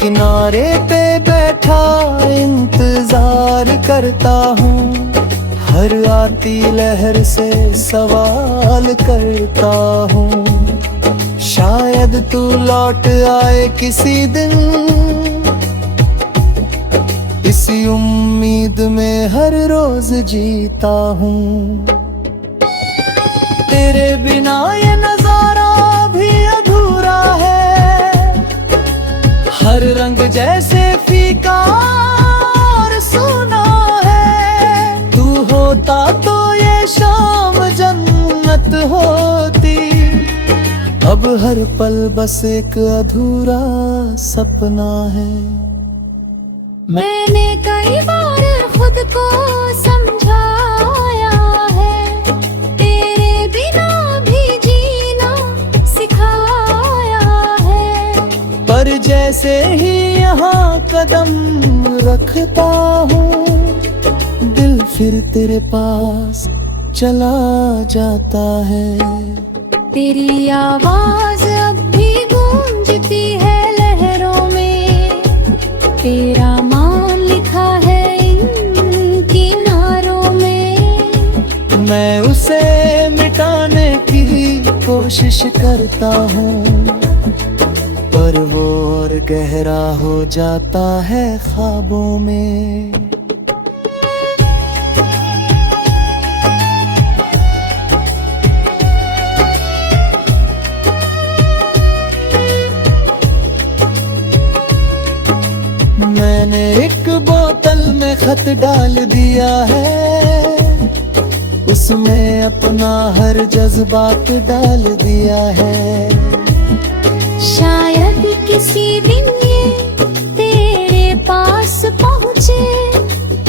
किनारे पे बैठा इंतजार करता हूँ, हर आती लहर से सवाल करता हूँ। शायद तू लौट आए किसी दिन, इसी उम्मीद में हर रोज जीता हूँ। तेरे बिना ये नजारा भी अधूरा है, हर रंग जैसे फीका और सूना है। तू होता तो ये शाम जन्नत होती, अब हर पल बस एक अधूरा सपना है। मैंने कई बार खुद को समझाया है, तेरे बिना भी जीना सिखाया है। पर जैसे ही यहाँ कदम रखता हूँ, दिल फिर तेरे पास चला जाता है। तेरी आवाज अब भी गूंजती है लहरों में, तेरा नाम लिखा है इन किनारों में। मैं उसे मिटाने की कोशिश करता हूँ, पर वो और गहरा हो जाता है ख्वाबों में। मैंने एक बोतल में खत डाल दिया है, उसमें अपना हर जज्बात डाल दिया है। शायद किसी दिन ये तेरे पास पहुँचे,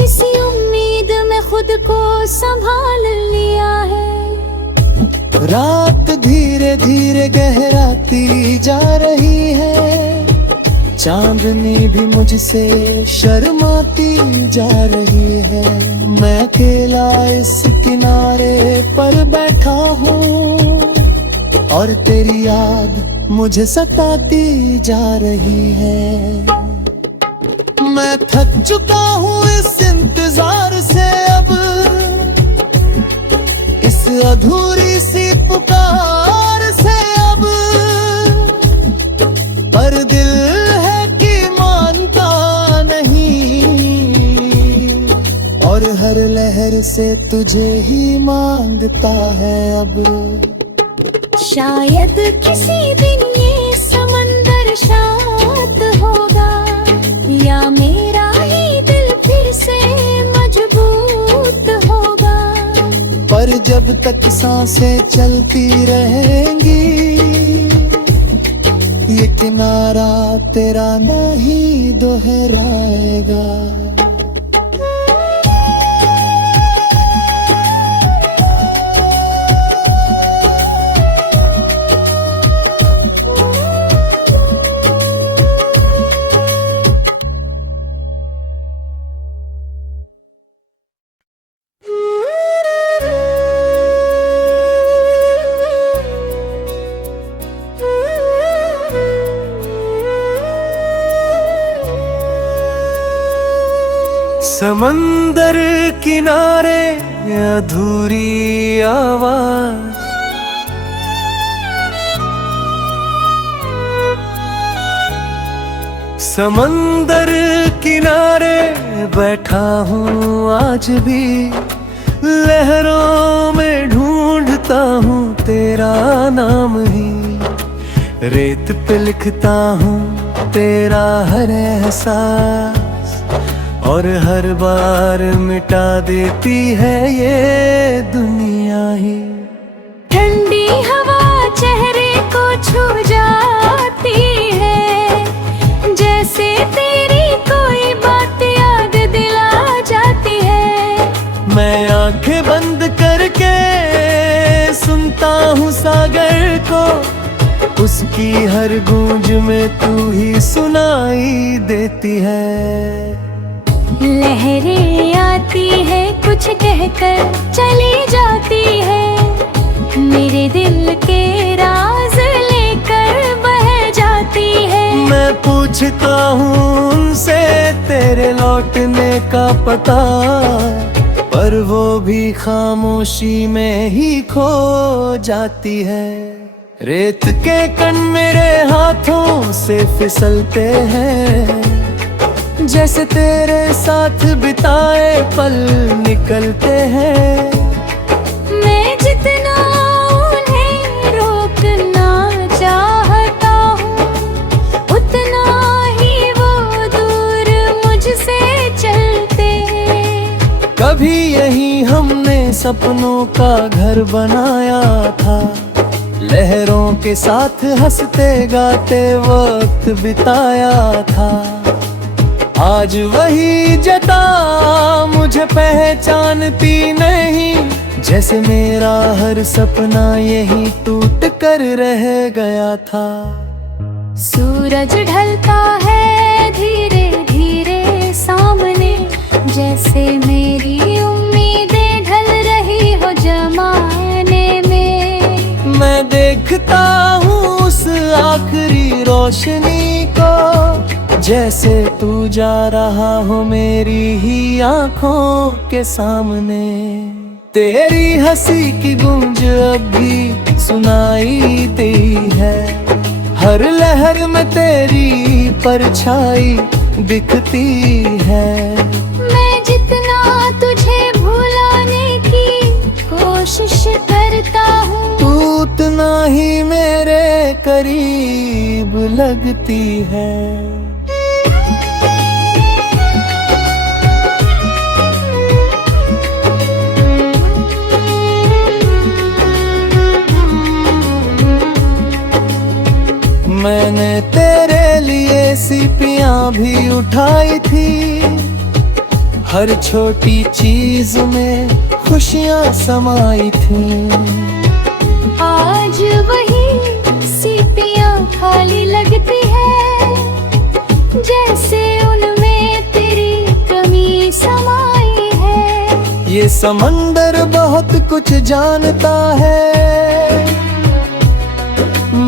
इसी उम्मीद में खुद को संभाल लिया है। रात धीरे धीरे गहराती जा रही है, चांदनी भी मुझसे शर्माती जा रही है। मैं अकेला इस किनारे पर बैठा हूँ, और तेरी याद मुझे सताती जा रही है। मैं थक चुका हूँ इस इंतजार से, अब इस अधूरी सी पुकार से अब। पर दिल है कि मानता नहीं, और हर लहर से तुझे ही मांगता है अब। शायद किसी दिन ये समंदर शांत होगा, या मेरा ही दिल फिर से मजबूत होगा। पर जब तक सांसें चलती रहेंगी, ये किनारा तेरा नहीं दोहराएगा। समंदर किनारे अधूरी आवाज, समंदर किनारे बैठा हूँ आज भी, लहरों में ढूंढता हूँ तेरा नाम ही। रेत पे लिखता हूँ तेरा हर एहसास, और हर बार मिटा देती है ये दुनिया ही। ठंडी हवा चेहरे को छू जाती है, जैसे तेरी कोई बात याद दिला जाती है। मैं आंखें बंद करके सुनता हूँ सागर को, उसकी हर गूंज में तू ही सुनाई देती है। लहरें आती है कुछ कहकर चली जाती है, मेरे दिल के राज लेकर बह जाती है। मैं मैं पूछता हूँ उनसे तेरे लौटने का पता, पर वो भी खामोशी में ही खो जाती है। रेत के कण मेरे हाथों से फिसलते हैं, जैसे तेरे साथ बिताए पल निकलते हैं। मैं जितना उन्हें रोकना चाहता हूँ, उतना ही वो दूर मुझसे चलते हैं। कभी यही हमने सपनों का घर बनाया था, लहरों के साथ हंसते गाते वक्त बिताया था। आज वही जता मुझे पहचानती नहीं, जैसे मेरा हर सपना यही टूट कर रह गया था। सूरज ढलता है धीरे धीरे सामने, जैसे मेरी उम्मीदें ढल रही हो जमाने में। मैं देखता हूँ उस आखिरी रोशनी को, जैसे तू जा रहा हो मेरी ही आंखों के सामने। तेरी हंसी की गूंज अब भी सुनाई दी है, हर लहर में तेरी परछाई दिखती है। मैं जितना तुझे भुलाने की कोशिश करता हूँ, तू उतना ही मेरे करीब लगती है। मैंने तेरे लिए सीपियां भी उठाई थी, हर छोटी चीज में खुशियां समाई थी। आज वही सीपियां खाली लगती है, जैसे उनमें तेरी कमी समाई है। ये समंदर बहुत कुछ जानता है,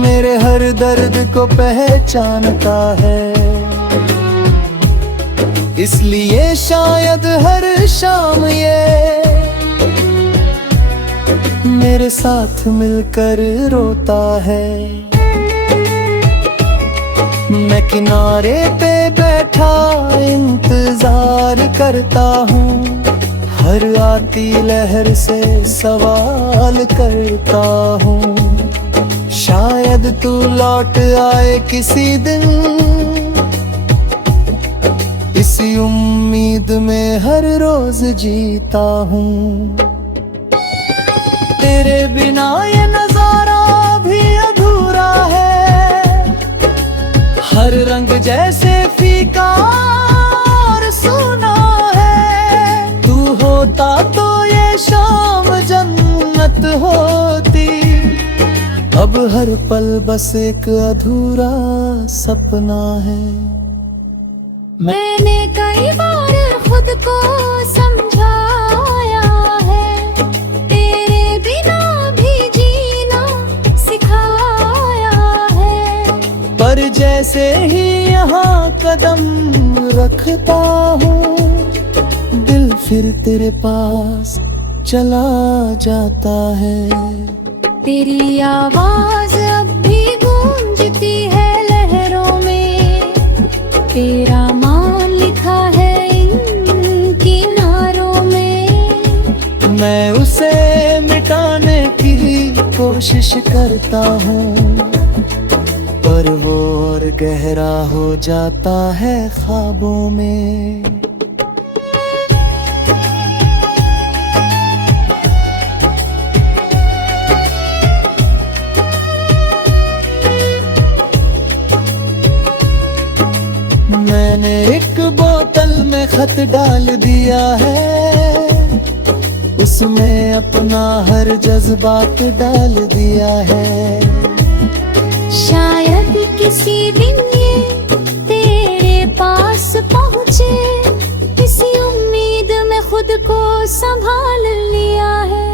मेरे हर दर्द को पहचानता है। इसलिए शायद हर शाम ये मेरे साथ मिलकर रोता है। मैं किनारे पे बैठा इंतजार करता हूँ, हर आती लहर से सवाल करता हूँ। शायद तू लौट आए किसी दिन, इसी उम्मीद में हर रोज जीता हूँ। तेरे बिना ये नजारा भी अधूरा है, हर रंग जैसे फीका और सूना है। तू होता तो ये शाम जन्नत होती, अब हर पल बस एक अधूरा सपना है। मैंने कई बार खुद को समझाया है, तेरे बिना भी जीना सिखाया है। पर जैसे ही यहाँ कदम रखता हूँ, दिल फिर तेरे पास चला जाता है। तेरी आवाज अब भी गूंजती है लहरों में, तेरा मान लिखा है इन किनारों में। मैं उसे मिटाने की कोशिश करता हूँ, पर वो और गहरा हो जाता है ख्वाबों में। मैंने एक बोतल में खत डाल दिया है, उसमें अपना हर जज्बात डाल दिया है। शायद किसी दिन ये तेरे पास पहुँचे, इसी उम्मीद में खुद को संभाल लिया है।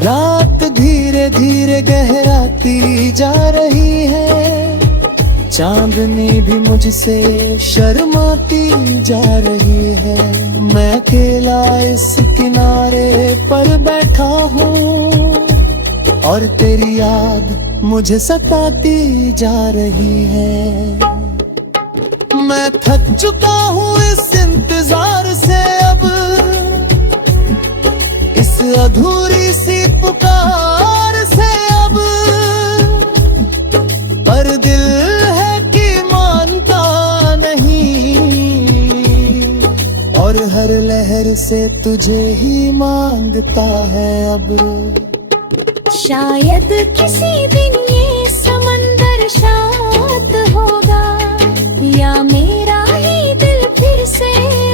रात धीरे धीरे गहराती जा रही है, चांदनी भी मुझसे शर्माती जा रही है। मैं अकेला इस किनारे पर बैठा हूँ और तेरी याद मुझे सताती जा रही है। मैं थक चुका हूँ इस इंतजार से, अब इस अधूरी सी पुकार से अब, पर दिल है कि मानता नहीं और हर लहर से तुझे ही मांगता है अब। शायद किसी दिन ये समंदर शांत होगा, या मेरा ही दिल फिर से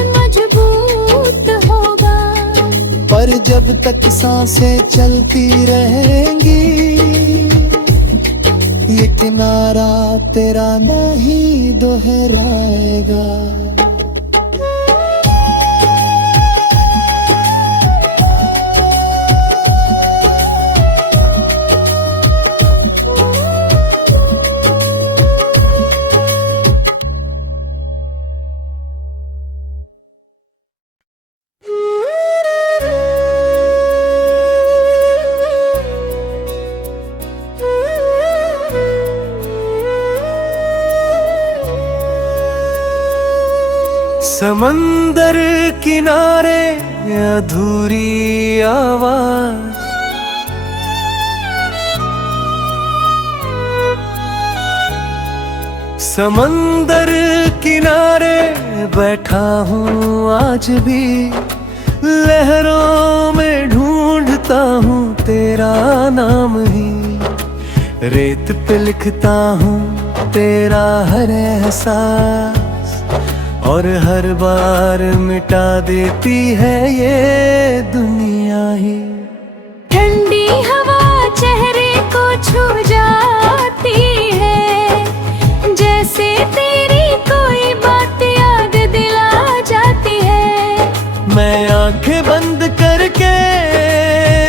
मजबूत होगा। पर जब तक सांसें चलती रहेंगी, ये किनारा तेरा नहीं दोहराएगा। समंदर किनारे अधूरी आवाज, समंदर किनारे बैठा हूँ आज भी, लहरों में ढूंढता हूँ तेरा नाम ही। रेत पे लिखता हूँ तेरा हर एहसास, और हर बार मिटा देती है ये दुनिया ही। ठंडी हवा चेहरे को छू जाती है, जैसे तेरी कोई बात याद दिला जाती है। मैं आंखें बंद करके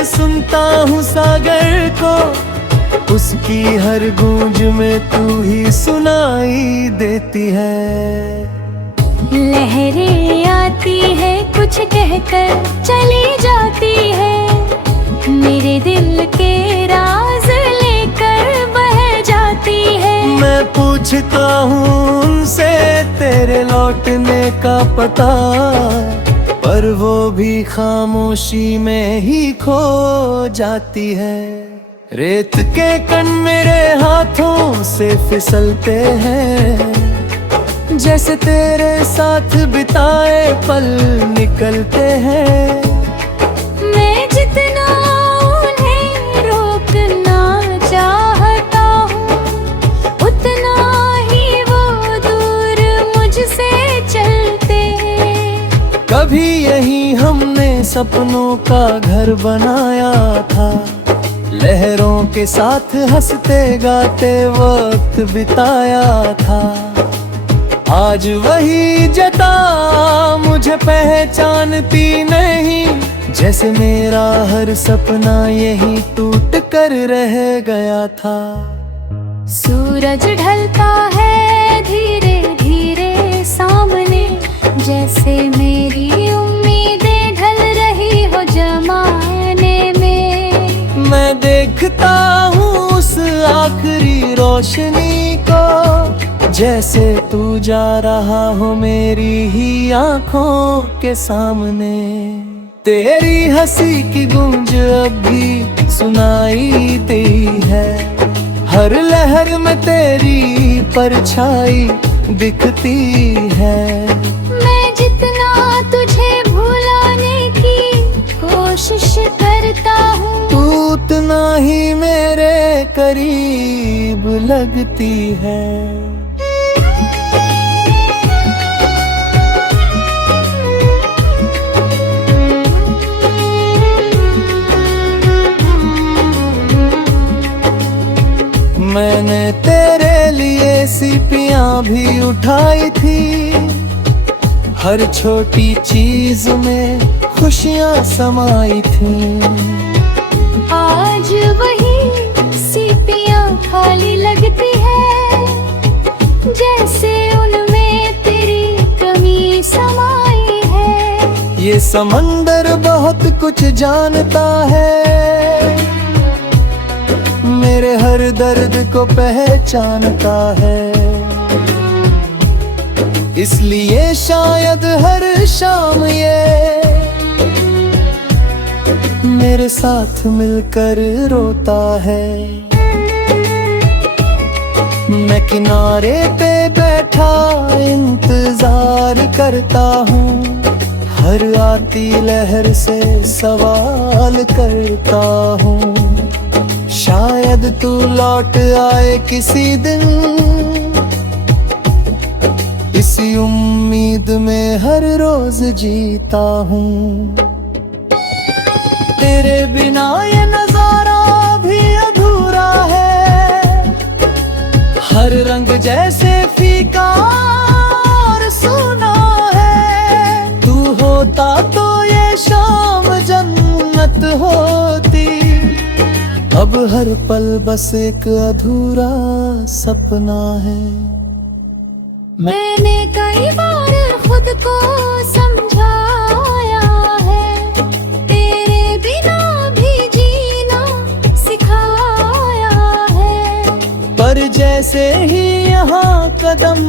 सुनता हूँ सागर को, उसकी हर गूंज में तू ही सुनाई देती है। लहरें आती है कुछ कहकर चली जाती है, मेरे दिल के राज लेकर बह जाती है। मैं पूछता हूँ उनसे तेरे लौटने का पता, पर वो भी खामोशी में ही खो जाती है। रेत के कण मेरे हाथों से फिसलते हैं, जैसे तेरे साथ बिताए पल निकलते हैं। मैं जितना उन्हें रोकना चाहता हूँ, उतना ही वो दूर मुझसे चलते। कभी यही हमने सपनों का घर बनाया था, लहरों के साथ हंसते गाते वक्त बिताया था। आज वही जता मुझे पहचानती नहीं, जैसे मेरा हर सपना यही टूट कर रह गया था। सूरज ढलता है धीरे धीरे सामने, जैसे मेरी उम्मीदें ढल रही हो जमाने में। मैं देखता हूँ उस आखिरी रोशनी को, जैसे तू जा रहा हो मेरी ही आंखों के सामने। तेरी हंसी की गूंज अब भी सुनाई दी है, हर लहर में तेरी परछाई दिखती है। मैं जितना तुझे भुलाने की कोशिश करता हूँ, तू उतना ही मेरे करीब लगती है। मैंने तेरे लिए सीपियां भी उठाई थी, हर छोटी चीज में खुशियां समाई थी। आज वही सीपियां खाली लगती है, जैसे उनमें तेरी कमी समाई है। ये समंदर बहुत कुछ जानता है, मेरे हर दर्द को पहचानता है। इसलिए शायद हर शाम ये मेरे साथ मिलकर रोता है। मैं किनारे पे बैठा इंतजार करता हूँ, हर आती लहर से सवाल करता हूँ। शायद तू लौट आए किसी दिन, इसी उम्मीद में हर रोज जीता हूँ। तेरे बिना ये नजारा भी अधूरा है, हर रंग जैसे फीका और सूना है। तू होता तो ये शाम जन्नत होती, अब हर पल बस एक अधूरा सपना है। मैंने कई बार खुद को समझाया है, तेरे बिना भी जीना सिखाया है। पर जैसे ही यहाँ कदम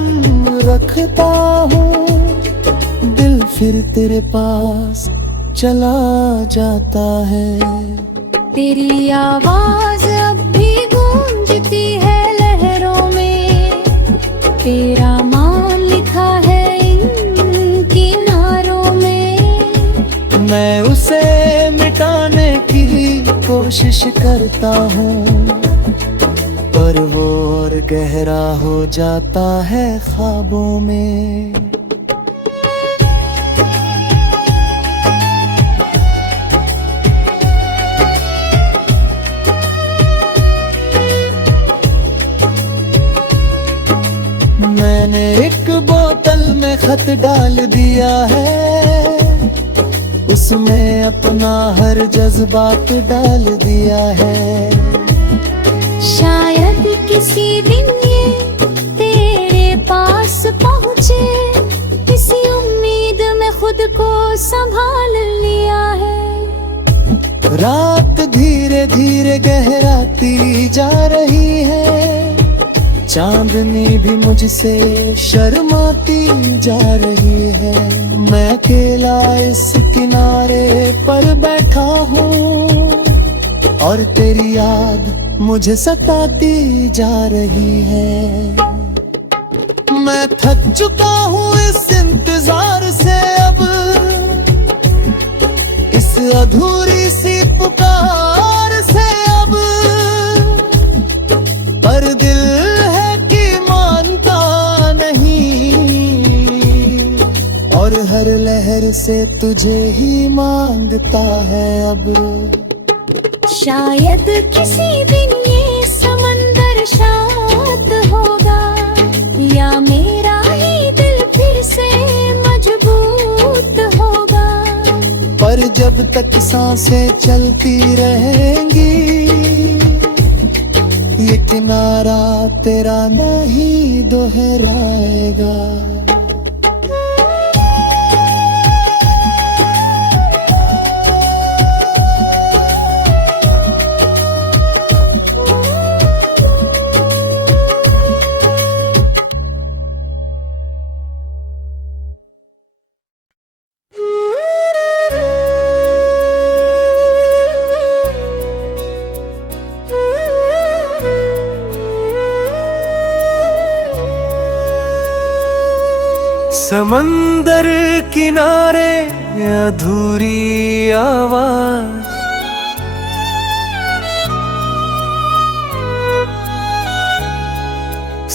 रखता हूँ, दिल फिर तेरे पास चला जाता है। तेरी आवाज अब भी गूंजती है लहरों में, तेरा मान लिखा है इन किनारों में। मैं उसे मिटाने की कोशिश करता हूँ, पर वो और गहरा हो जाता है ख्वाबों में। मैंने एक बोतल में खत डाल दिया है, उसमें अपना हर जज्बात डाल दिया है। शायद किसी दिन ये तेरे पास पहुँचे, इसी उम्मीद में खुद को संभाल लिया है। रात धीरे धीरे गहराती जा रही है, चांदनी भी मुझसे शर्माती जा रही है। मैं अकेला इस किनारे पर बैठा हूँ, और तेरी याद मुझे सताती जा रही है। मैं थक चुका हूँ इस इंतजार से, अब इस अधूरी सी पुकार से अब। पर दिल हर लहर से तुझे ही मांगता है अब। शायद किसी दिन ये समंदर शांत होगा, या मेरा ही दिल फिर से मजबूत होगा। पर जब तक सांसें चलती रहेंगी, ये किनारा तेरा नहीं दोहराएगा। समंदर किनारे अधूरी आवाज,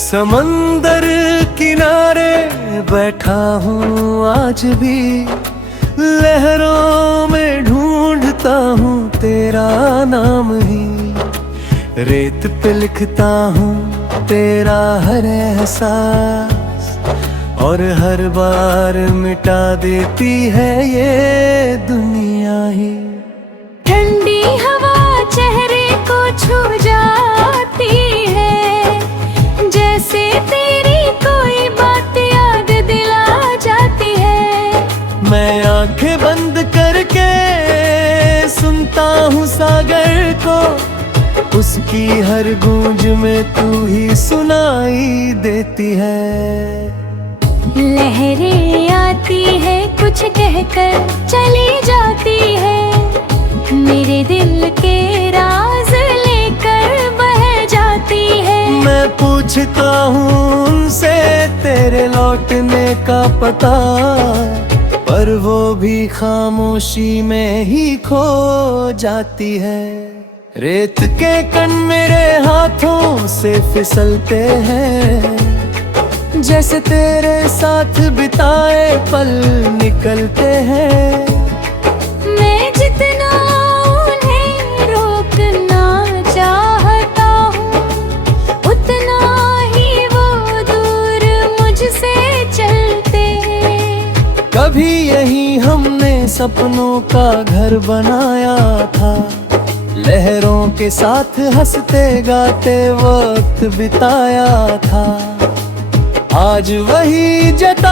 समंदर किनारे बैठा हूँ आज भी, लहरों में ढूंढता हूँ तेरा नाम ही। रेत पे लिखता हूँ तेरा हर एहसास, और हर बार मिटा देती है ये दुनिया ही। ठंडी हवा चेहरे को छू जाती है, जैसे तेरी की हर गूंज में तू ही सुनाई देती है। लहरें आती है कुछ कहकर चली जाती है, मेरे दिल के राज लेकर बह जाती है। मैं पूछता हूँ उनसे तेरे लौटने का पता, पर वो भी खामोशी में ही खो जाती है। रेत के कण मेरे हाथों से फिसलते हैं, जैसे तेरे साथ बिताए पल निकलते हैं। मैं जितना उन्हें रोकना चाहता हूँ, उतना ही वो दूर मुझसे चलते हैं। कभी यही हमने सपनों का घर बनाया था, लहरों के साथ हंसते गाते वक्त बिताया था। आज वही जता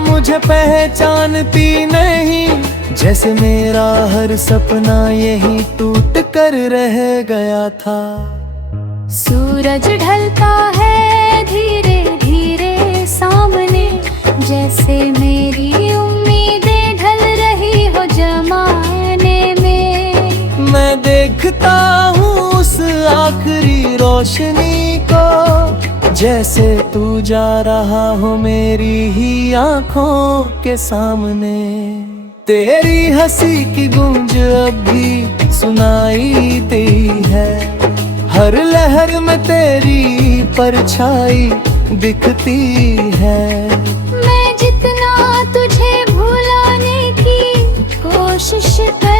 मुझे पहचानती नहीं, जैसे मेरा हर सपना यही टूट कर रह गया था। सूरज ढलता है धीरे धीरे सामने, जैसे मेरी उम्मीदें ढल रही हो जमाने में। मैं देखता हूँ उस आखिरी रोशनी को, जैसे तू जा रहा हो मेरी ही आंखों के सामने। तेरी हंसी की गूंज अब भी सुनाई देती है, हर लहर में तेरी परछाई दिखती है। मैं जितना तुझे भुलाने की कोशिश कर